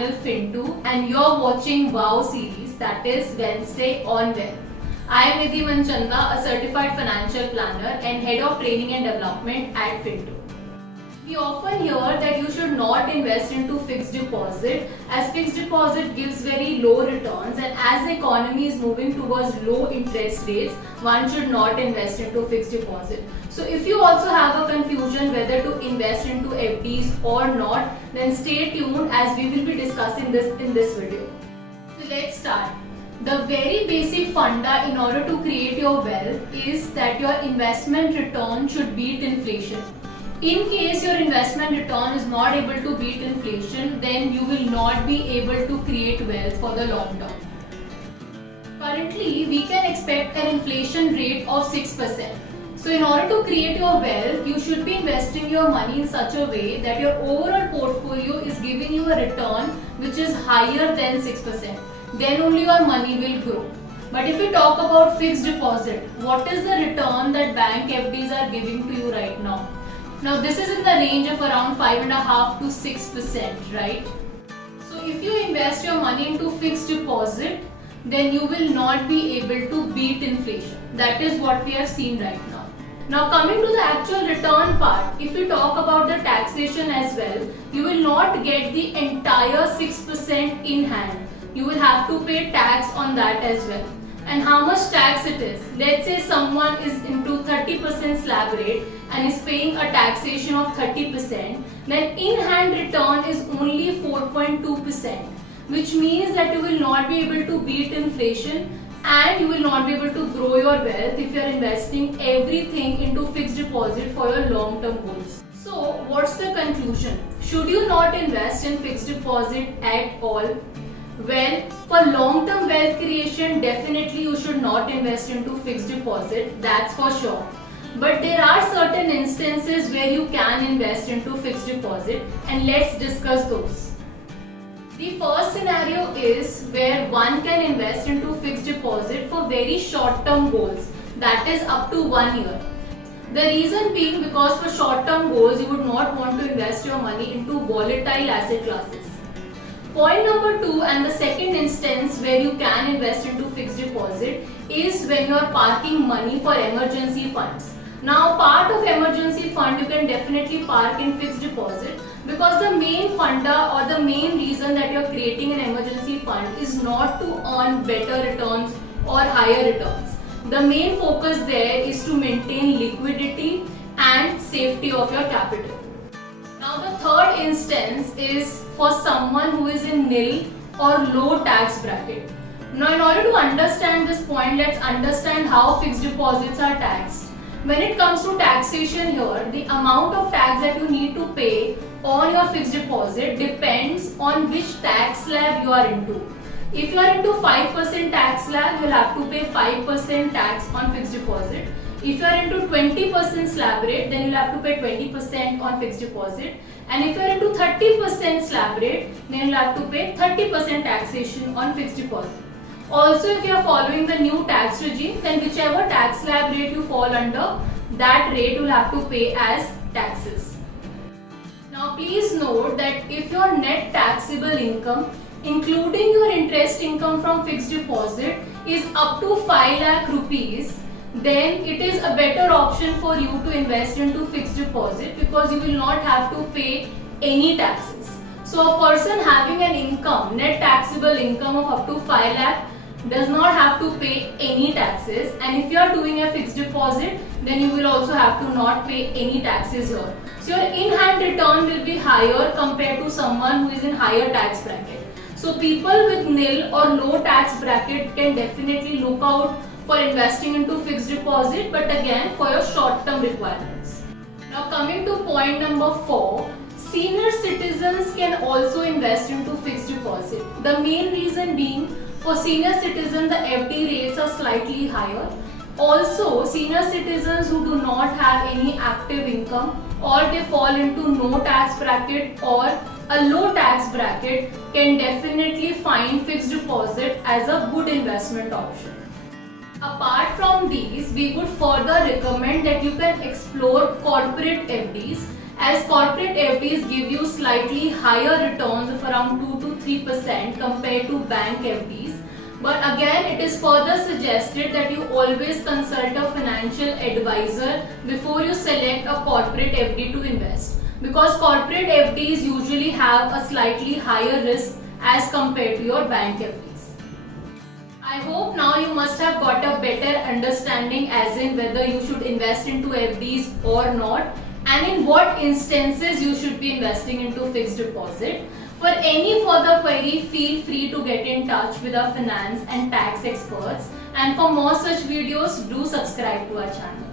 channel Fintu and you're watching WOW series, that is Wednesday on Wealth. I am Nidhi Manchanda, a certified financial planner and head of training and development at Fintu. We often hear that you should not invest into fixed deposit as fixed deposit gives very low returns, and as the economy is moving towards low interest rates, one should not invest into fixed deposit. So if you also have a confusion whether to invest into FDs or not, then stay tuned as we will be discussing this in this video. So let's start. The very basic funda in order to create your wealth is that your investment return should beat inflation. In case your investment return is not able to beat inflation, then you will not be able to create wealth for the long term. Currently, we can expect an inflation rate of 6%. So in order to create your wealth, you should be investing your money in such a way that your overall portfolio is giving you a return which is higher than 6%. Then only your money will grow. But if we talk about fixed deposit, what is the return that bank FDs are giving to you right now? Now this is in the range of around 5.5 to 6%, right? So if you invest your money into fixed deposit, then you will not be able to beat inflation. That is what we have seen right now. Now coming to the actual return part, if you talk about the taxation as well, you will not get the entire 6% in hand. You will have to pay tax on that as well. And how much tax it is? Let's say someone is into 30% slab rate and is paying a taxation of 30%, then in-hand return is only 4.2%, which means that you will not be able to beat inflation and you will not be able to grow your wealth if you are investing everything into fixed deposit for your long-term goals. So, what's the conclusion? Should you not invest in fixed deposit at all? Well, for long-term wealth creation, definitely you should not invest into fixed deposit, that's for sure. But there are certain instances where you can invest into fixed deposit, and let's discuss those. The first scenario is where one can invest into fixed deposit for very short-term goals, that is up to 1 year. The reason being because for short-term goals, you would not want to invest your money into volatile asset classes. Point number 2 and the second instance where you can invest into fixed deposit is when you are parking money for emergency funds. Now part of emergency fund you can definitely park in fixed deposit because the main funda or the main reason that you are creating an emergency fund is not to earn better returns or higher returns. The main focus there is to maintain liquidity and safety of your capital. Now the third instance is for someone who is in nil or low tax bracket. Now in order to understand this point, let's understand how fixed deposits are taxed. When it comes to taxation here, the amount of tax that you need to pay on your fixed deposit depends on which tax slab you are into. If you are into 5% tax slab, you will have to pay 5% tax on fixed deposit. If you are into 20% slab rate, then you will have to pay 20% on fixed deposit. And if you are into 30% slab rate, then you will have to pay 30% taxation on fixed deposit. Also, if you are following the new tax regime, then whichever tax slab rate you fall under, that rate you will have to pay as taxes. Now please note that if your net taxable income, including your interest income from fixed deposit, is up to 5 lakh rupees, then it is a better option for you to invest into fixed deposit because you will not have to pay any taxes. So a person having an income, net taxable income of up to 5 lakh does not have to pay any taxes, and if you are doing a fixed deposit, then you will also have to not pay any taxes here. So your in-hand return will be higher compared to someone who is in higher tax bracket. So people with nil or low tax bracket can definitely look out for investing into fixed deposit, but again for your short-term requirements. Now coming to point number 4, senior citizens can also invest into fixed deposit. The main reason being for senior citizens the FD rates are slightly higher. Also senior citizens who do not have any active income or they fall into no tax bracket or a low tax bracket can definitely find fixed deposit as a good investment option. Apart from these, we would further recommend that you can explore corporate FDs, as corporate FDs give you slightly higher returns of around 2 to 3% compared to bank FDs. But again, it is further suggested that you always consult a financial advisor before you select a corporate FD to invest, because corporate FDs usually have a slightly higher risk as compared to your bank FDs. I hope now you must have got a better understanding as in whether you should invest into FDs or not, and in what instances you should be investing into fixed deposit. For any further query, feel free to get in touch with our finance and tax experts, and for more such videos, do subscribe to our channel.